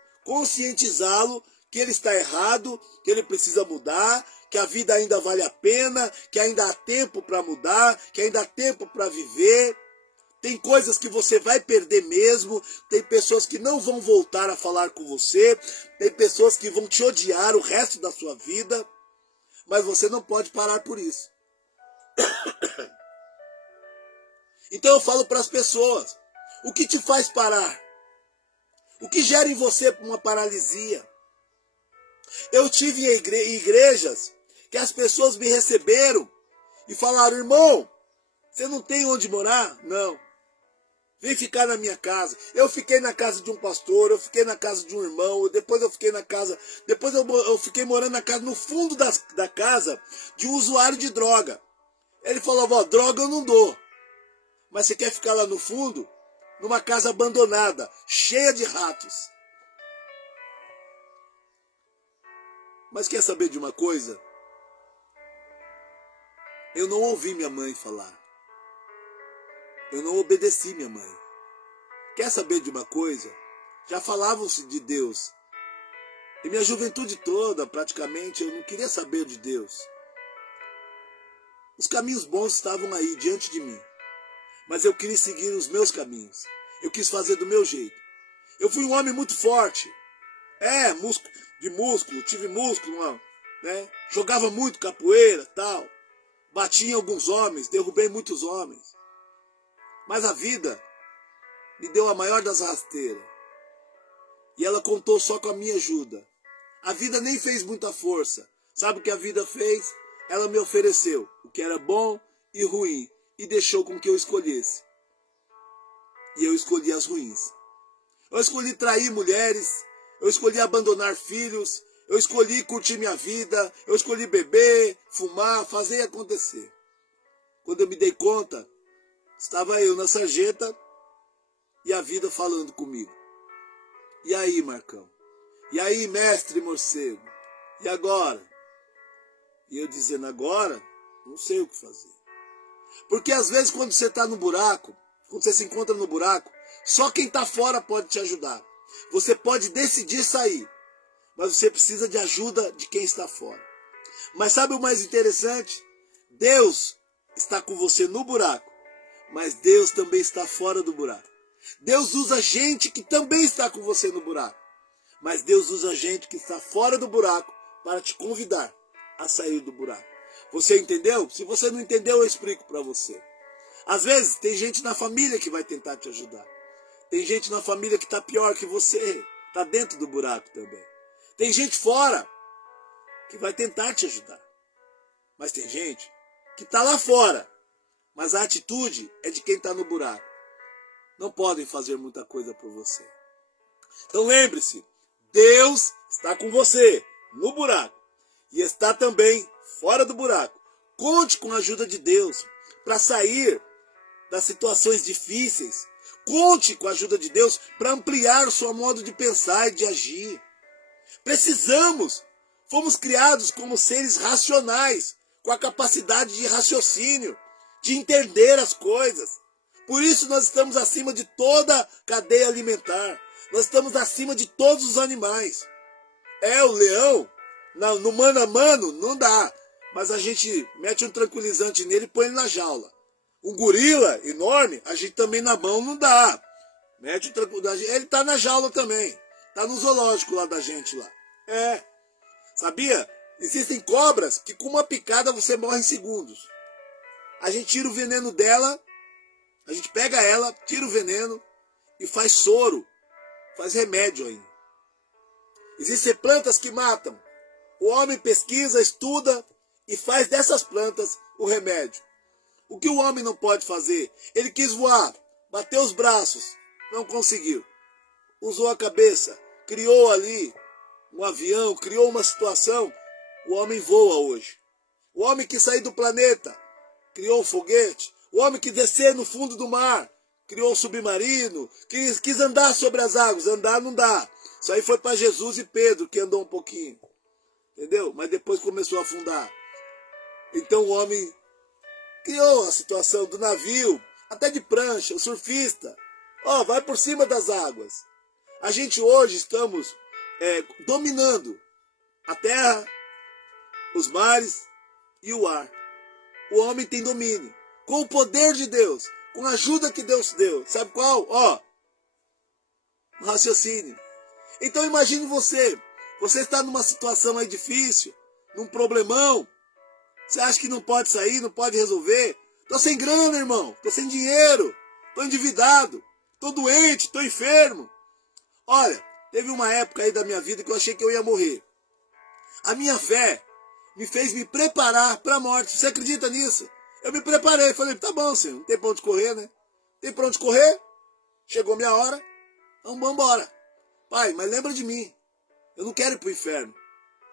que ele está errado, que ele precisa mudar, que a vida ainda vale a pena, que ainda há tempo para mudar, que ainda há tempo para viver. Tem coisas que você vai perder mesmo, tem pessoas que não vão voltar a falar com você, tem pessoas que vão te odiar o resto da sua vida, mas você não pode parar por isso. Então eu falo para as pessoas, o que te faz parar? O que gera em você uma paralisia? Eu tive em igrejas que as pessoas me receberam e falaram, irmão, você não tem onde morar? Não. Vem ficar na minha casa. Eu fiquei na casa de um pastor, eu fiquei na casa de um irmão, depois eu fiquei eu fiquei morando na casa, no fundo da casa de um usuário de droga. Ele falou, ó, droga eu não dou. Mas você quer ficar lá no fundo? Numa casa abandonada, cheia de ratos. Mas quer saber de uma coisa? Eu não ouvi minha mãe falar. Eu não obedeci minha mãe. Quer saber de uma coisa? Já falavam-se de Deus. E minha juventude toda, praticamente, eu não queria saber de Deus. Os caminhos bons estavam aí, diante de mim. Mas eu queria seguir os meus caminhos. Eu quis fazer do meu jeito. Eu fui um homem muito forte. Tive músculo, né? Jogava muito capoeira, tal. Bati em alguns homens, derrubei muitos homens. Mas a vida me deu a maior das rasteiras. E ela contou só com a minha ajuda. A vida nem fez muita força. Sabe o que a vida fez? Ela me ofereceu o que era bom e ruim e deixou com que eu escolhesse. E eu escolhi as ruins. Eu escolhi trair mulheres, eu escolhi abandonar filhos, eu escolhi curtir minha vida, eu escolhi beber, fumar, fazer e acontecer. Quando eu me dei conta, estava eu na sarjeta e a vida falando comigo. E aí, Marcão? E aí, mestre morcego? E agora? E eu dizendo agora, não sei o que fazer. Porque às vezes quando você está no buraco, quando você se encontra no buraco, só quem está fora pode te ajudar. Você pode decidir sair, mas você precisa de ajuda de quem está fora. Mas sabe o mais interessante? Deus está com você no buraco, mas Deus também está fora do buraco. Deus usa gente que também está com você no buraco, mas Deus usa gente que está fora do buraco para te convidar a sair do buraco. Você entendeu? Se você não entendeu, eu explico para você. Às vezes tem gente na família que vai tentar te ajudar. Tem gente na família que está pior que você, está dentro do buraco também. Tem gente fora que vai tentar te ajudar. Mas tem gente que está lá fora, mas a atitude é de quem está no buraco. Não podem fazer muita coisa por você. Então lembre-se, Deus está com você no buraco e está também fora do buraco. Conte com a ajuda de Deus para sair das situações difíceis. Conte com a ajuda de Deus para ampliar o seu modo de pensar e de agir. Fomos criados como seres racionais, com a capacidade de raciocínio, de entender as coisas. Por isso nós estamos acima de toda a cadeia alimentar. Nós estamos acima de todos os animais. O leão, no mano a mano, não dá. Mas a gente mete um tranquilizante nele e põe ele na jaula. Um gorila enorme, a gente também na mão não dá. Mete um tranquilizante, ele está na jaula também. Está no zoológico lá da gente lá. Sabia? Existem cobras que com uma picada você morre em segundos. A gente tira o veneno dela, a gente pega ela, tira o veneno e faz soro, faz remédio ainda. Existem plantas que matam. O homem pesquisa, estuda e faz dessas plantas o remédio. O que o homem não pode fazer? Ele quis voar, bateu os braços, não conseguiu. Usou a cabeça, criou ali um avião, criou uma situação. O homem voa hoje. O homem que saiu do planeta, criou um foguete. O homem que descer no fundo do mar, criou um submarino, quis andar sobre as águas, andar não dá. Isso aí foi para Jesus e Pedro, que andou um pouquinho, entendeu? Mas depois começou a afundar. Então o homem criou a situação do navio, até de prancha, o surfista. Vai por cima das águas. A gente hoje estamos dominando a terra, os mares e o ar. O homem tem domínio. Com o poder de Deus, com a ajuda que Deus deu. Sabe qual? O raciocínio. Então imagine você. Você está numa situação aí difícil, num problemão. Você acha que não pode sair, não pode resolver? Tô sem grana, irmão. Tô sem dinheiro. Tô endividado. Tô doente, tô enfermo. Olha, teve uma época aí da minha vida que eu achei que eu ia morrer. A minha fé me fez me preparar para a morte. Você acredita nisso? Eu me preparei. Falei, tá bom, Senhor. Não tem pra onde correr, né? Tem pra onde correr? Chegou minha hora. Então vamos embora. Pai, mas lembra de mim. Eu não quero ir pro inferno.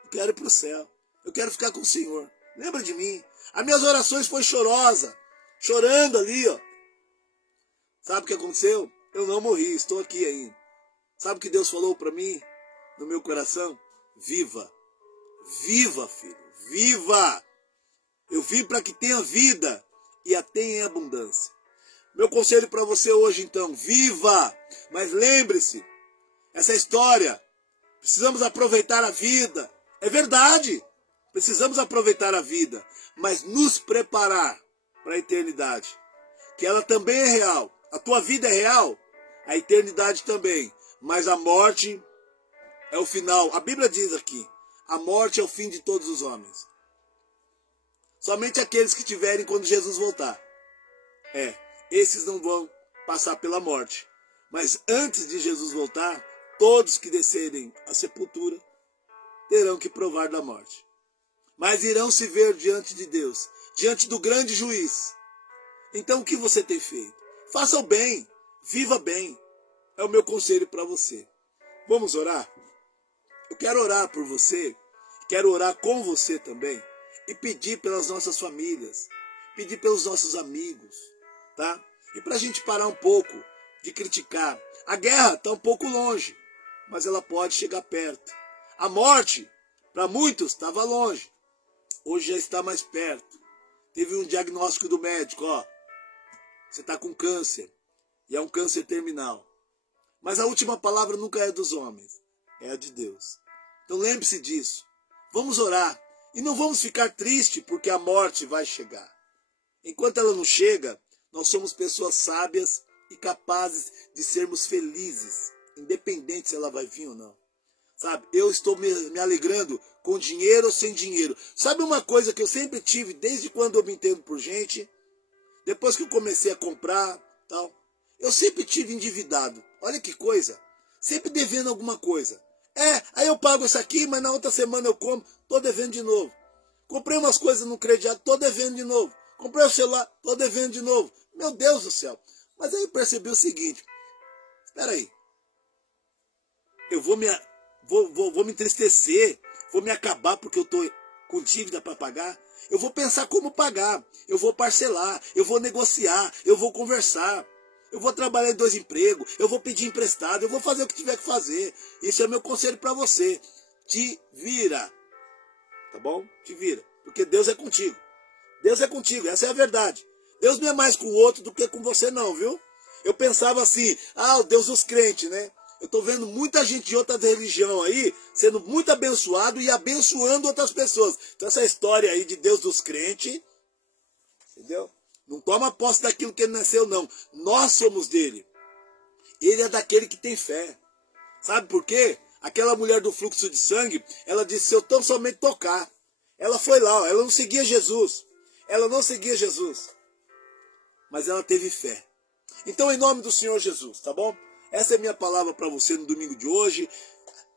Eu quero ir pro céu. Eu quero ficar com o Senhor. Lembra de mim. As minhas orações foram chorosas. Chorando ali, Sabe o que aconteceu? Eu não morri. Estou aqui ainda. Sabe o que Deus falou para mim? No meu coração? Viva. Viva, filho. Viva. Eu vim para que tenha vida e a tenha em abundância. Meu conselho para você hoje, então, viva. Mas lembre-se, essa história, precisamos aproveitar a vida. É verdade, precisamos aproveitar a vida, mas nos preparar para a eternidade. Que ela também é real. A tua vida é real, a eternidade também. Mas a morte é o final. A Bíblia diz aqui, a morte é o fim de todos os homens. Somente aqueles que tiverem quando Jesus voltar. Esses não vão passar pela morte. Mas antes de Jesus voltar, todos que descerem à sepultura terão que provar da morte. Mas irão se ver diante de Deus, diante do grande juiz. Então o que você tem feito? Faça o bem, viva bem. É o meu conselho para você. Vamos orar? Eu quero orar por você, quero orar com você também. E pedir pelas nossas famílias, pedir pelos nossos amigos, tá? E para a gente parar um pouco de criticar. A guerra está um pouco longe, mas ela pode chegar perto. A morte, para muitos, estava longe. Hoje já está mais perto. Teve um diagnóstico do médico, você está com câncer, e é um câncer terminal. Mas a última palavra nunca é dos homens, é a de Deus. Então lembre-se disso. Vamos orar. E não vamos ficar tristes porque a morte vai chegar. Enquanto ela não chega, nós somos pessoas sábias e capazes de sermos felizes, independente se ela vai vir ou não. Sabe, eu estou me alegrando com dinheiro ou sem dinheiro. Sabe uma coisa que eu sempre tive desde quando eu me entendo por gente? Depois que eu comecei a comprar, tal, eu sempre tive endividado. Olha que coisa. Sempre devendo alguma coisa. Aí eu pago isso aqui, mas na outra semana eu como, tô devendo de novo. Comprei umas coisas no crediário, tô devendo de novo. Comprei o celular, tô devendo de novo. Meu Deus do céu. Mas aí eu percebi o seguinte, espera aí, eu vou me entristecer, vou me acabar porque eu tô com dívida para pagar. Eu vou pensar como pagar, eu vou parcelar, eu vou negociar, eu vou conversar. Eu vou trabalhar em 2 empregos, eu vou pedir emprestado, eu vou fazer o que tiver que fazer. Esse é o meu conselho para você. Te vira. Tá bom? Te vira. Porque Deus é contigo. Deus é contigo, essa é a verdade. Deus não é mais com o outro do que com você não, viu? Eu pensava assim, o Deus dos crentes, né? Eu tô vendo muita gente de outras religiões aí, sendo muito abençoado e abençoando outras pessoas. Então essa história aí de Deus dos crentes, entendeu? Não toma posse daquilo que ele nasceu, não. Nós somos dele. Ele é daquele que tem fé. Sabe por quê? Aquela mulher do fluxo de sangue, ela disse, se eu tão somente tocar. Ela foi lá, ela não seguia Jesus. Ela não seguia Jesus. Mas ela teve fé. Então, em nome do Senhor Jesus, tá bom? Essa é a minha palavra para você no domingo de hoje.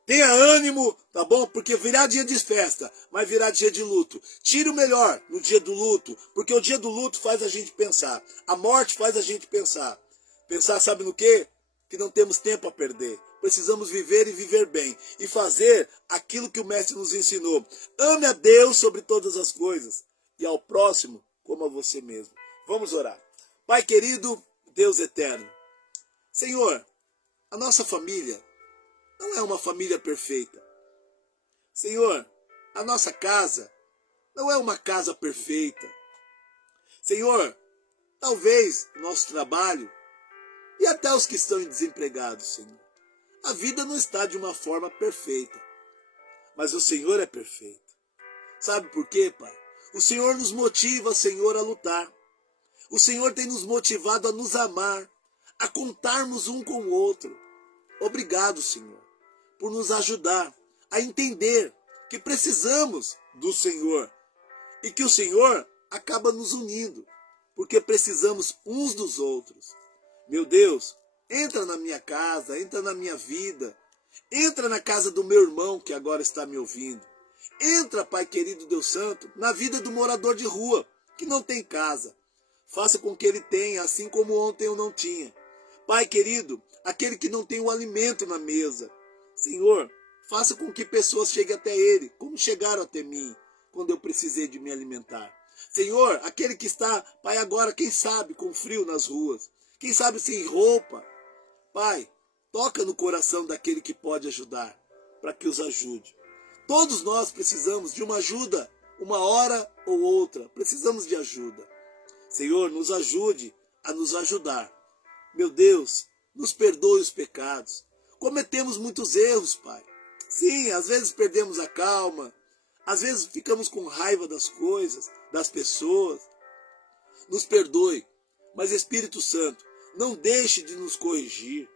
Tenha ânimo, tá bom? Porque virá dia de festa, mas virá dia de luto. Tire o melhor no dia do luto, porque o dia do luto faz a gente pensar. A morte faz a gente pensar. Pensar, sabe no quê? Que não temos tempo a perder. Precisamos viver e viver bem. E fazer aquilo que o Mestre nos ensinou. Ame a Deus sobre todas as coisas. E ao próximo como a você mesmo. Vamos orar. Pai querido, Deus eterno. Senhor, a nossa família não é uma família perfeita. Senhor, a nossa casa não é uma casa perfeita. Senhor, talvez nosso trabalho e até os que estão desempregados, Senhor. A vida não está de uma forma perfeita, mas o Senhor é perfeito. Sabe por quê, Pai? O Senhor nos motiva, Senhor, a lutar. O Senhor tem nos motivado a nos amar, a contarmos um com o outro. Obrigado, Senhor, por nos ajudar a entender que precisamos do Senhor e que o Senhor acaba nos unindo, porque precisamos uns dos outros. Meu Deus, entra na minha casa, entra na minha vida, entra na casa do meu irmão que agora está me ouvindo. Entra, Pai querido Deus Santo, na vida do morador de rua que não tem casa. Faça com que ele tenha, assim como ontem eu não tinha. Pai querido, aquele que não tem o alimento na mesa. Senhor, faça com que pessoas cheguem até ele, como chegaram até mim, quando eu precisei de me alimentar. Senhor, aquele que está, Pai, agora, quem sabe, com frio nas ruas, quem sabe sem roupa. Pai, toca no coração daquele que pode ajudar, para que os ajude. Todos nós precisamos de uma ajuda, uma hora ou outra, precisamos de ajuda. Senhor, nos ajude a nos ajudar. Meu Deus, nos perdoe os pecados. Cometemos muitos erros, Pai. Sim, às vezes perdemos a calma, às vezes ficamos com raiva das coisas, das pessoas. Nos perdoe, mas Espírito Santo, não deixe de nos corrigir.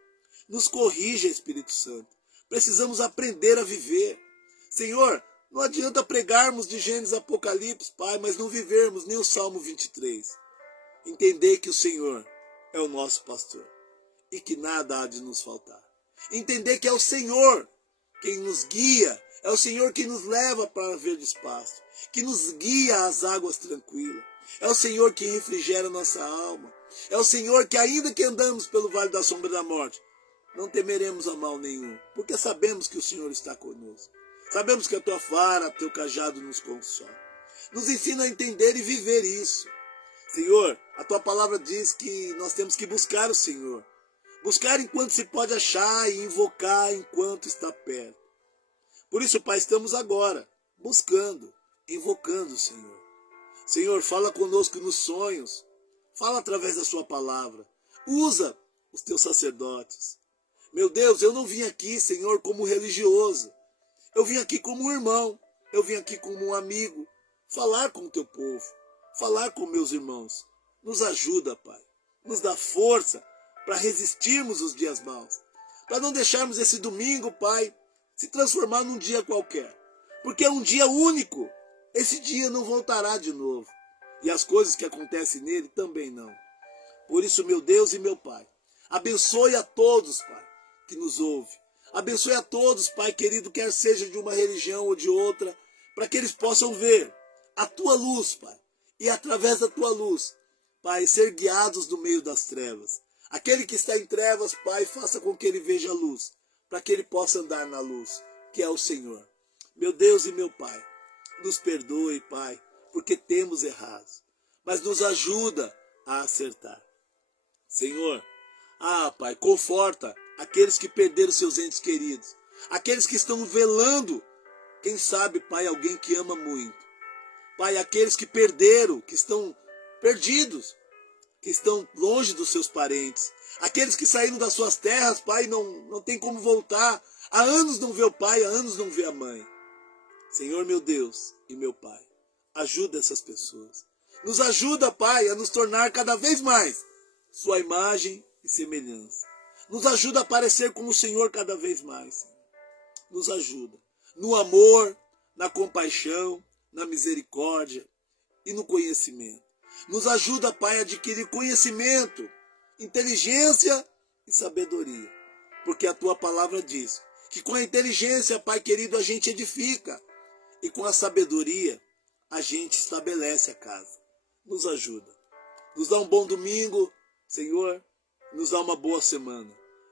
Nos corrija, Espírito Santo. Precisamos aprender a viver. Senhor, não adianta pregarmos de Gênesis Apocalipse, Pai, mas não vivermos nem o Salmo 23. Entender que o Senhor é o nosso pastor e que nada há de nos faltar. Entender que é o Senhor quem nos guia, é o Senhor que nos leva para ver espaço, que nos guia às águas tranquilas. É o Senhor que refrigera nossa alma. É o Senhor que, ainda que andamos pelo vale da sombra da morte, não temeremos a mal nenhum, porque sabemos que o Senhor está conosco. Sabemos que a tua vara, teu cajado nos consola. Nos ensina a entender e viver isso. Senhor, a tua palavra diz que nós temos que buscar o Senhor. Buscar enquanto se pode achar e invocar enquanto está perto. Por isso, Pai, estamos agora buscando, invocando o Senhor. Senhor, fala conosco nos sonhos. Fala através da sua palavra. Usa os teus sacerdotes. Meu Deus, eu não vim aqui, Senhor, como religioso. Eu vim aqui como um irmão. Eu vim aqui como um amigo. Falar com o teu povo. Falar com meus irmãos. Nos ajuda, Pai. Nos dá força para resistirmos os dias maus. Para não deixarmos esse domingo, Pai, se transformar num dia qualquer. Porque é um dia único. Esse dia não voltará de novo. E as coisas que acontecem nele também não. Por isso, meu Deus e meu Pai, abençoe a todos, Pai, que nos ouve. Abençoe a todos, Pai querido, quer seja de uma religião ou de outra, para que eles possam ver a tua luz, Pai. E através da tua luz, Pai, ser guiados no meio das trevas. Aquele que está em trevas, Pai, faça com que ele veja a luz, para que ele possa andar na luz, que é o Senhor. Meu Deus e meu Pai, nos perdoe, Pai, porque temos errado, mas nos ajuda a acertar. Senhor, Pai, conforta aqueles que perderam seus entes queridos, aqueles que estão velando, quem sabe, Pai, alguém que ama muito. Pai, aqueles que perderam, que estão perdidos, que estão longe dos seus parentes, aqueles que saíram das suas terras, Pai, não tem como voltar, há anos não vê o pai, há anos não vê a mãe. Senhor, meu Deus e meu Pai, ajuda essas pessoas. Nos ajuda, Pai, a nos tornar cada vez mais sua imagem e semelhança. Nos ajuda a parecer como o Senhor cada vez mais. Senhor. Nos ajuda no amor, na compaixão, na misericórdia e no conhecimento. Nos ajuda, Pai, a adquirir conhecimento, inteligência e sabedoria. Porque a tua palavra diz que com a inteligência, Pai querido, a gente edifica. E com a sabedoria, a gente estabelece a casa. Nos ajuda. Nos dá um bom domingo, Senhor. Nos dá uma boa semana.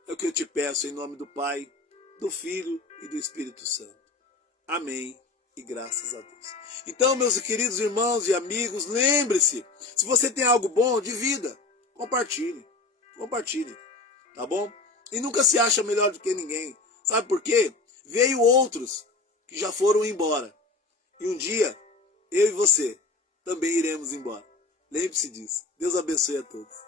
É o que eu te peço em nome do Pai, do Filho e do Espírito Santo. Amém. E graças a Deus. Então, meus queridos irmãos e amigos, lembre-se, se você tem algo bom, divida, compartilhe. Compartilhe, tá bom? E nunca se acha melhor do que ninguém. Sabe por quê? Veio outros que já foram embora. E um dia, eu e você também iremos embora. Lembre-se disso. Deus abençoe a todos.